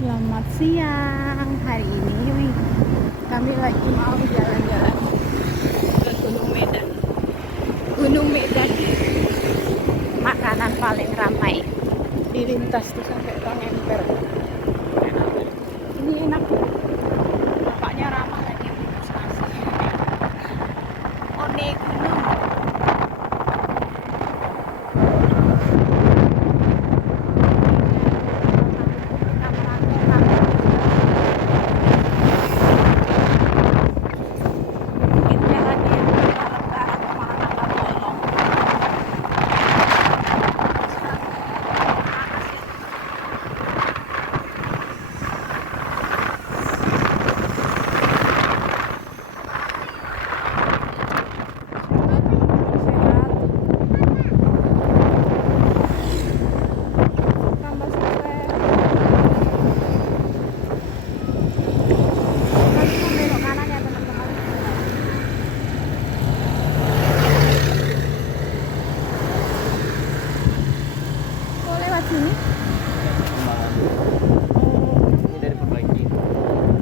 Selamat siang. Hari ini kami lagi mau jalan-jalan ke Gunung Medan. Gunung Medan, makanan paling ramai dilintas tuh sampai Bang Emper. Ini enak, bapaknya ramah lagi investasi. One gunung. Sini Ini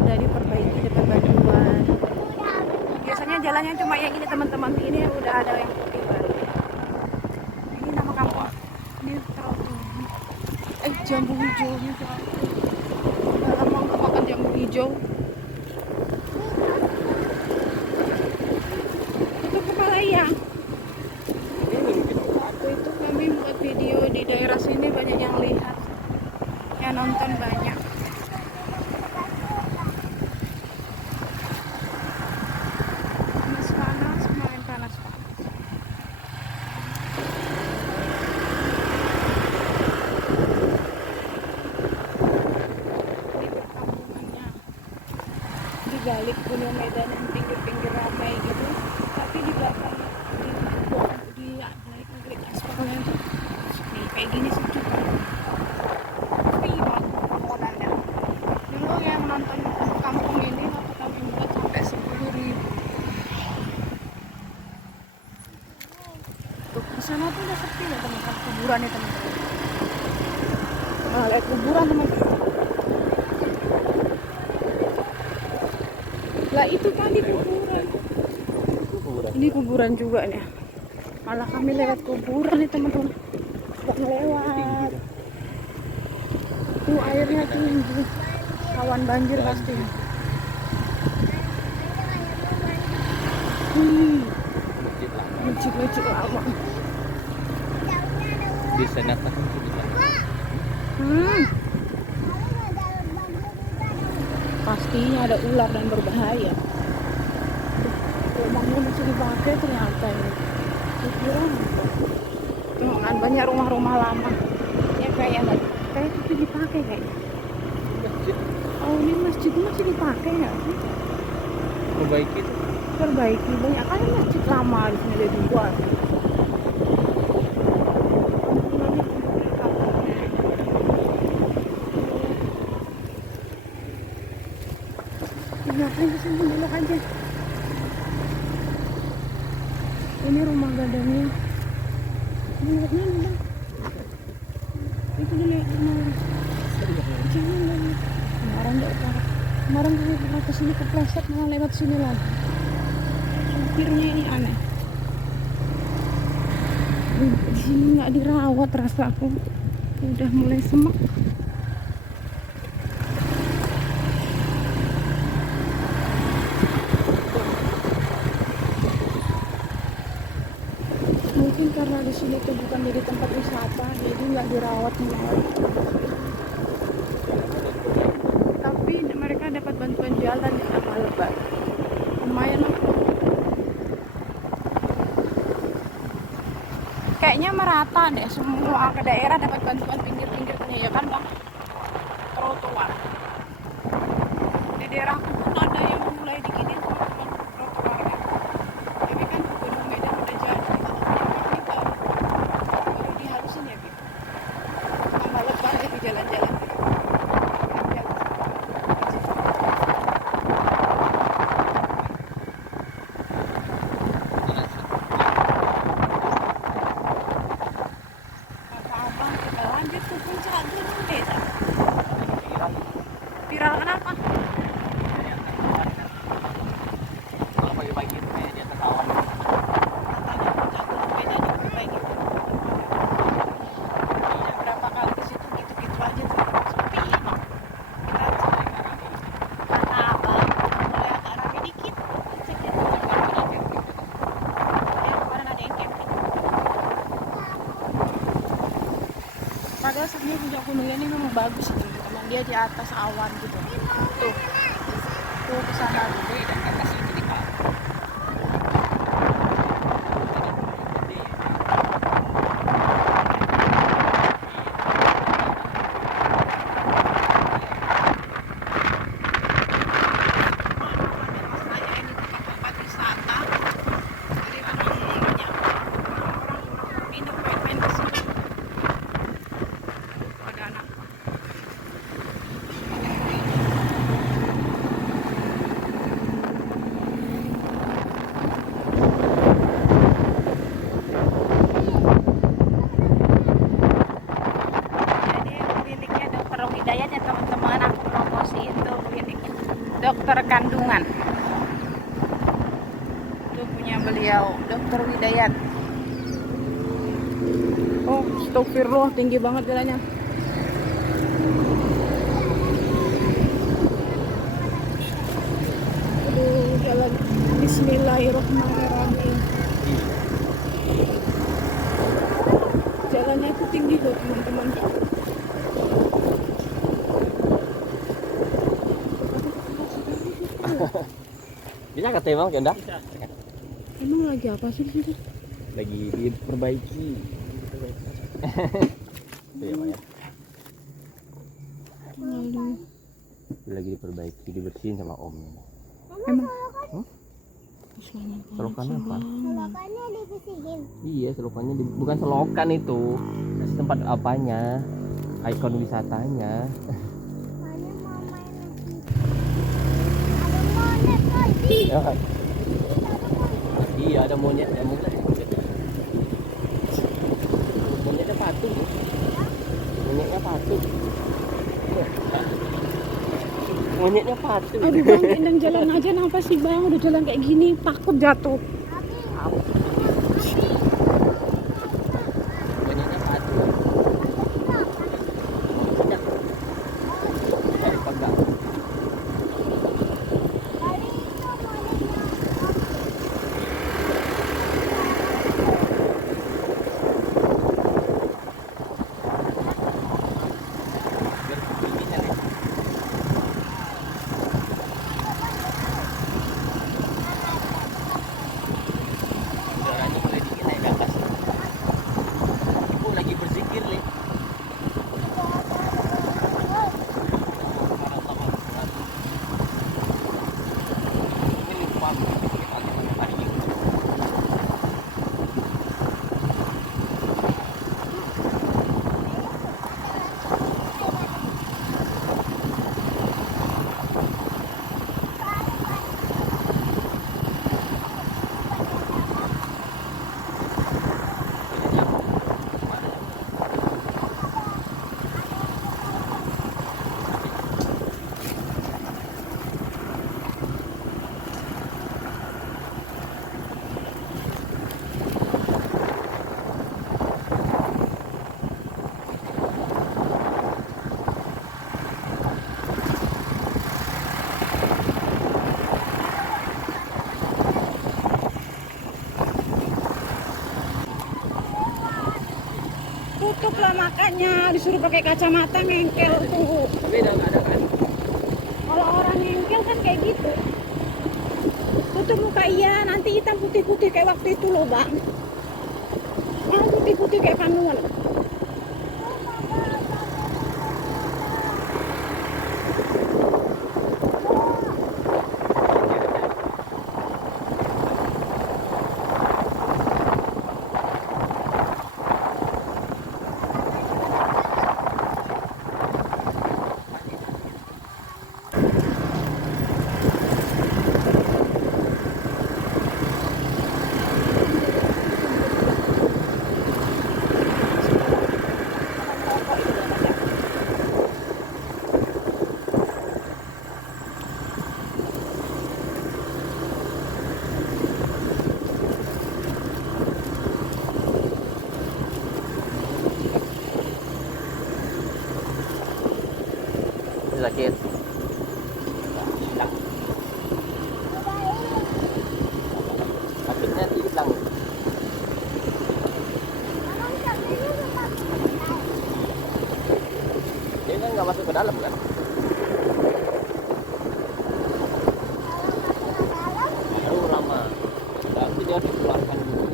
dari perbaiki depan Banyuwan. Biasanya jalannya cuma yang ini teman-teman, ini udah ada yang putih baru. Ini nama kampung. Ini terlalu jambu hijaunya. Udah lama nggak makan jambu hijau. Itu kepala iang. Waktu itu kami buat video di daerah sini, banyak yang lihat, yang nonton banyak. Panas, kemarin panas. Ini perkampungannya di balik Gunung Medan yang pinggir-pinggir ramai gitu, tapi di belakang di naik aspalnya tuh nih kayak gini sejuk kan. Tapi bangunannya dulu yang nonton kampung ini waktu kami buat sampai 10.000. Tuh di sana tuh udah sepi ya teman-teman, kuburan ya teman-teman. Nah, lihat kuburan teman-teman. Lah itu tadi kuburan. Ini kuburan juga nih. Malah kami lewat kuburan nih teman-teman. Nggak ngelewat. Tuh airnya tinggi. Kawan banjir pasti. Masjid lama. di sana kan Pastinya ada ular dan berbahaya. Rumahnya masih dipakai ternyata ini. Kuburan. Tuh kan banyak rumah-rumah lama. Ya kayak itu dipakai kayaknya. masjid Oh ini masjid masih dipakai ya? perbaiki itu. Perbaiki banyak kan masjid lama di sini ada dua. Ngapain kesini belok aja. Ini rumah gadangnya. Ini lihatnya nih bang. Itu dilihat rumah. Jangan lagi. Kemarin nggak parah. Kemarin kami pernah kesini kepleset malah lewat sini lagi. Supirnya ini aneh. Di sini nggak dirawat rasa aku. Udah mulai semak. Mungkin karena di sini tuh bukan jadi tempat wisata, jadi nggak dirawat nih. Tapi mereka dapat bantuan jalan di tengah lebar. Lumayan lah. Kayaknya merata deh, semua ke daerah dapat bantuan pinggir-pinggirnya ya kan bang? Trotoar. Di daerahku pun ada yang mulai dikini teman-teman trotoarnya. Tapi kan Gunung Medan udah jadi, ini baru dihalusin ya gitu. Tambah lebar gitu jalan-jalan. Abang kita lanjut ke puncak Gunung Medan. viral kenapa? Kalau pagi-pagi itu kayak di atas awan. Beda juga kayak gitu. Iya, berapa kali ke situ gitu-gitu aja tuh sepi emang. Kita karena apa? Mulai agak rame dikit. Cek deh. Ya, kemarin ada yang camping. Padahal sebenarnya puncak gunung ini memang bagus gitu, teman, dia di atas awan gitu. Tuh ke sana dulu. Dan atas itu di kawah. Saya ini bukan tempat wisata, jadi memang banyak orang pindah main-main ke sini. Ada anak. Jadi kliniknya Dokter Widayat ya teman-teman, aku promosiin tuh klinik dokter kandungan. Itu punya beliau, Dokter Widayat. Oh, astagfirullah, tinggi banget jalannya. Aduh, jalan. Bismillahirrahmanirrahim. Jalannya itu tinggi loh teman-teman. Bisa kata emang enggak? Emang lagi apa sih di situ? Lagi diperbaiki. Iya, Pak ya. Lagi diperbaiki, dibersihin sama Om. Emang? Hmm? Selokan apa? Selokannya dibersihin. Iya, selokannya bukan selokan itu. Tempat apanya? Ikon wisatanya. Soalnya mau main lagi. Ada monyet lagi. Ya, Ada monyet. iya, ada monyet, ada monyet. Monyetnya patung. Monyetnya patung. Monyetnya patung. Aduh bang, indang jalan aja kenapa sih bang? Udah jalan kayak gini, takut jatuh. Monyetnya patung. Monyet. Pegang. Udaranya mulai dingin naik ke atas. Ibu lagi berzikir nih. Ini lupa aku bikin lagi pada hari ini. Tutup lah makanya, disuruh pakai kacamata ngengkel tuh. Tapi udah nggak ada kan? Kalau orang ngengkel kan kayak gitu. Tutup muka iya, nanti hitam putih-putih kayak waktu itu loh bang. Yang putih-putih kayak panuan. masih sakit. Hilang. Sakitnya hilang. Orang sakitnya suka pindah. Dia kan nggak masuk ke dalam kan? Kalau masuk ke dalam, Baru lama. Tapi dia harus dikeluarkan dulu.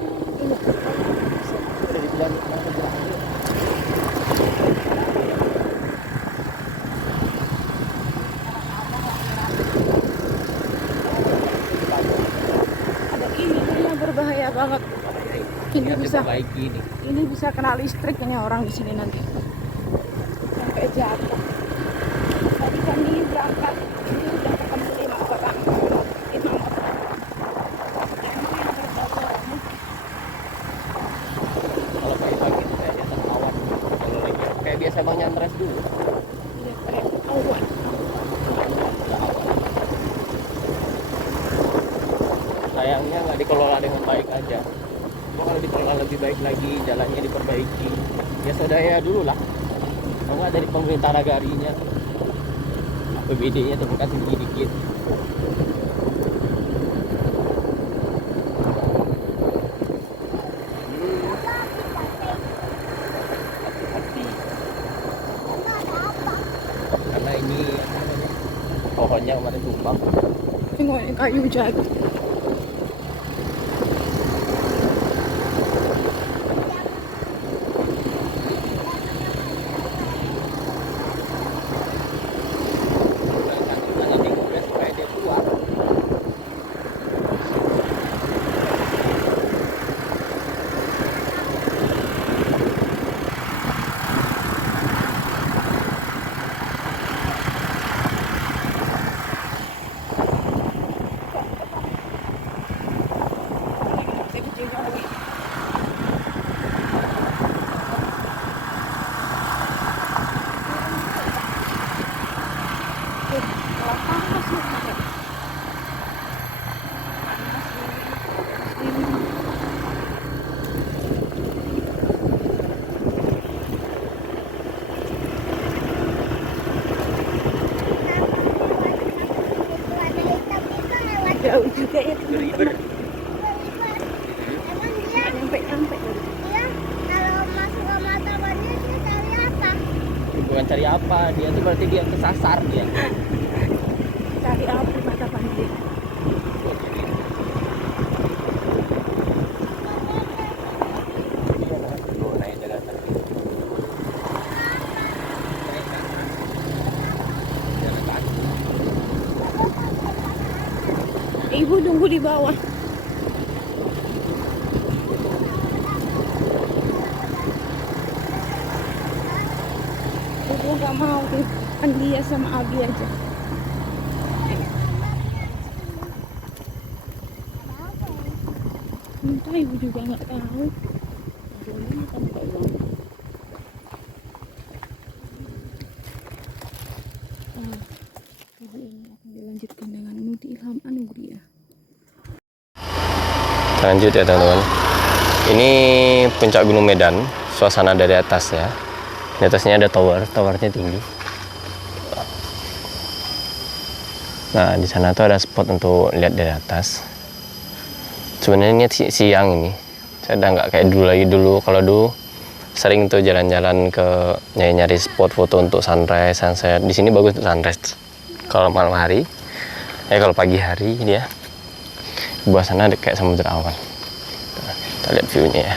Udah dibilang Ada ini yang berbahaya banget. Ini bisa diperbaiki nih. ini bisa kena listriknya orang di sini nanti. Sampai jatuh. Tadi kami berangkat ini udah ketemu 5 orang. 5 motor. Yang berbahaya. Kalau pagi-pagi itu kayak di atas awan. Kalau lagi kayak biasa bang nyantres dulu. Iya, kayak awan. Sayangnya nggak dikelola dengan baik aja. Cuma kalau dikelola lebih baik lagi, jalannya diperbaiki. Ya swadaya dulu lah. Kalau nggak dari pemerintah nagarinya, APBD-nya turunkan sedikit-dikit. Hati-hati. Karena ini apa namanya, pohonnya kemarin tumbang. Tengok ini kayu jatuh. Nanti kemudian supaya dia keluar. ada hitam itu lewat Jauh juga ya teman-teman. emang dia Nyampe-nyampe. dia kalau masuk ke mata banjir dia cari apa? Bukan cari apa, dia tuh berarti dia kesasar dia. Cari api mata banjir. Tuh, naik dari atas. Jalan kaki. Ibu tunggu di bawah. Ibu nggak mau kan dia sama Abi aja. Entah ibu juga nggak tahu. Aduh, kan nggak tahu. Video ini akan dilanjutkan dengan Nuti Ilham Anugriyah. Lanjut ya teman-teman. Ini puncak Gunung Medan, suasana dari atas ya. Di atasnya ada towernya tinggi. Nah, di sana tuh ada spot untuk lihat dari atas. Sebenarnya ini siang ini. Saya udah nggak kayak dulu lagi. Kalau dulu sering tuh jalan-jalan ke nyari-nyari spot foto untuk sunrise, sunset. Di sini bagus untuk sunrise. Kalau malam hari, kalau pagi hari dia di bawah sana ada kayak samudra awan. Nah, kita lihat view-nya ya.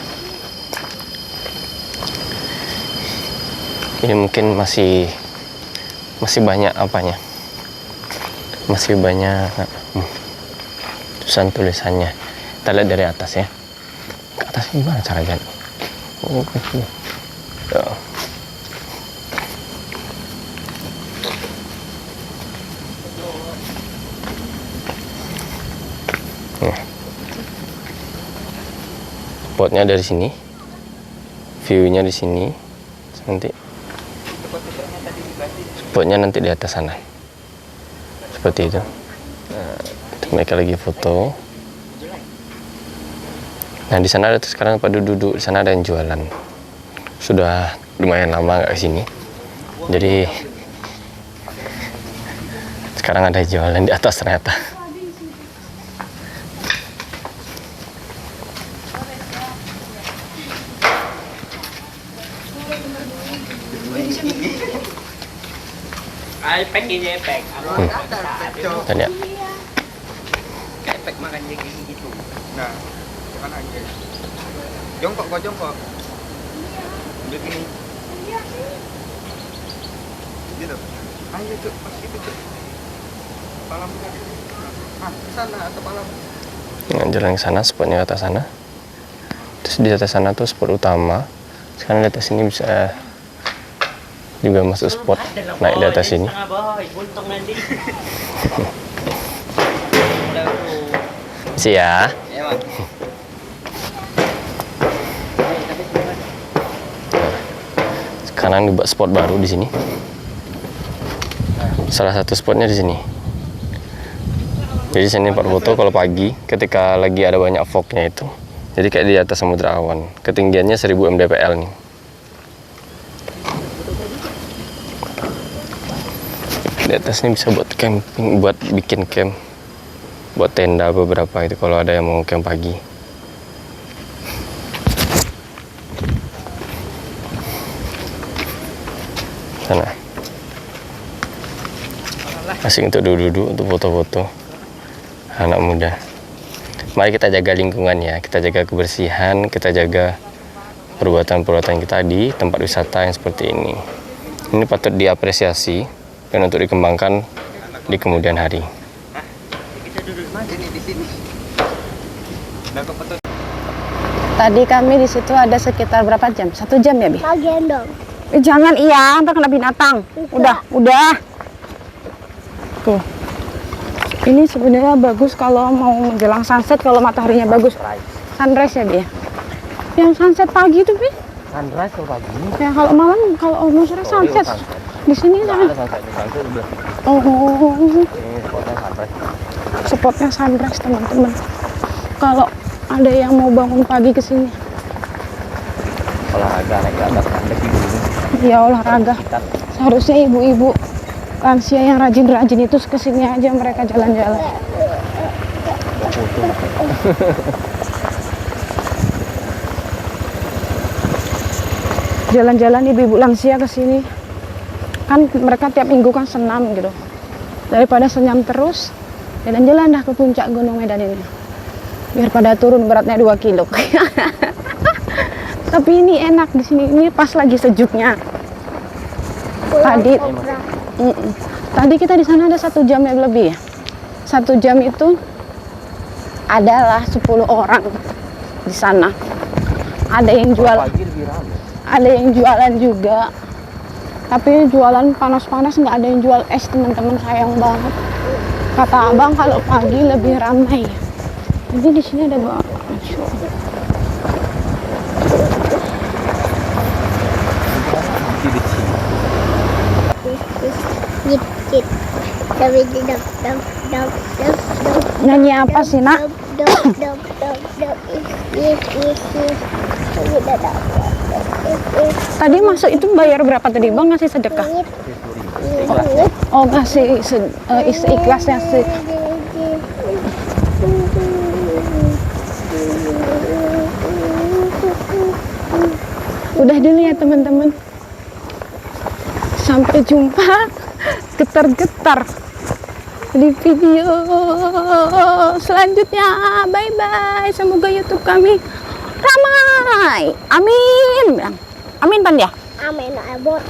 Ini mungkin masih banyak apanya, masih banyak tulisannya. Kita lihat dari atas ya. Ke atas gimana cara jalan? Oh, gitu. Ya. Spotnya dari sini, view-nya di sini, nanti spotnya nanti di atas sana, seperti itu. Mereka lagi foto. Nah, di sana ada sekarang pada duduk, di sana ada yang jualan. Sudah lumayan lama nggak kesini, jadi Sekarang ada jualan di atas ternyata. Ipek ini ipek. Kita lihat. Kayak ipek makan kayak gitu. Nah, kan aja. Jongkok kok jongkok. Begini. Gitu. Ayo tuh, pas itu tuh. Kepalamu tadi. Ah, ke sana kepalamu. Nah, jalan ke sana, spotnya ke atas sana. Terus di atas sana tuh spot utama. Sekarang di atas sini bisa juga masuk spot naik di atas sini. Buntung nanti. Isi ya. Ya, Bang. Sekarang dibuat spot baru di sini. Salah satu spotnya di sini. Jadi sini tempat foto kalau pagi ketika lagi ada banyak fognya itu. Jadi kayak di atas samudra awan. Ketinggiannya 1000 mdpl nih. Di atas ini bisa buat camping, buat bikin camp, buat tenda beberapa itu kalau ada yang mau camp pagi. Sana. Asing untuk duduk-duduk, untuk foto-foto anak muda. Mari kita jaga lingkungan ya, kita jaga kebersihan, kita jaga perbuatan-perbuatan kita di tempat wisata yang seperti ini. Ini patut diapresiasi dan untuk dikembangkan di kemudian hari. Kita duduk aja nih di sini. Nah, kebetulan Tadi kami di situ ada sekitar berapa jam? 1 jam ya, Bi? Mau gendong. Jangan iya, ntar kena binatang. Udah. Tuh. Ini sebenarnya bagus kalau mau menjelang sunset, kalau mataharinya bagus. Sunrise ya, Bi? Ya? Yang sunset pagi tuh, Bi? Sunrise kalau pagi. Ya kalau malam, kalau mau sore sunset. Di sini kan. Sunset di sunset udah. Oh, Ini spotnya sunrise. spotnya sunrise, teman-teman. Kalau ada yang mau bangun pagi ke sini, Olahraga naik ke atas kan gitu. ya olahraga. Seharusnya ibu-ibu lansia yang rajin-rajin itu kesini aja mereka jalan-jalan. Jalan-jalan ibu-ibu lansia ke sini. Kan mereka tiap minggu kan senam gitu. Daripada senyum terus, jalan-jalan dah ke puncak Gunung Medan ini. Biar pada turun beratnya 2 kilo. Tapi ini enak di sini, ini pas lagi sejuknya. Tadi kita di sana ada 1 jam lebih ya. 1 jam itu adalah 10 orang di sana. Ada yang jual, ada yang jualan juga. Tapi jualan panas-panas, nggak ada yang jual es, teman-teman, sayang banget. Kata abang kalau pagi lebih ramai. Jadi di sini ada banyak. Git. Tapi dap. Nyanyi apa sih, Nak? Tadi masuk itu bayar berapa tadi, Bang? Ngasih sedekah? Oh, ngasih ikhlasnya sih. Udah dulu ya, teman-teman. Sampai jumpa getar-getar di video selanjutnya. Bye-bye. Semoga YouTube kami ramai. Amin. Amin, Pan ya? Amin, abot.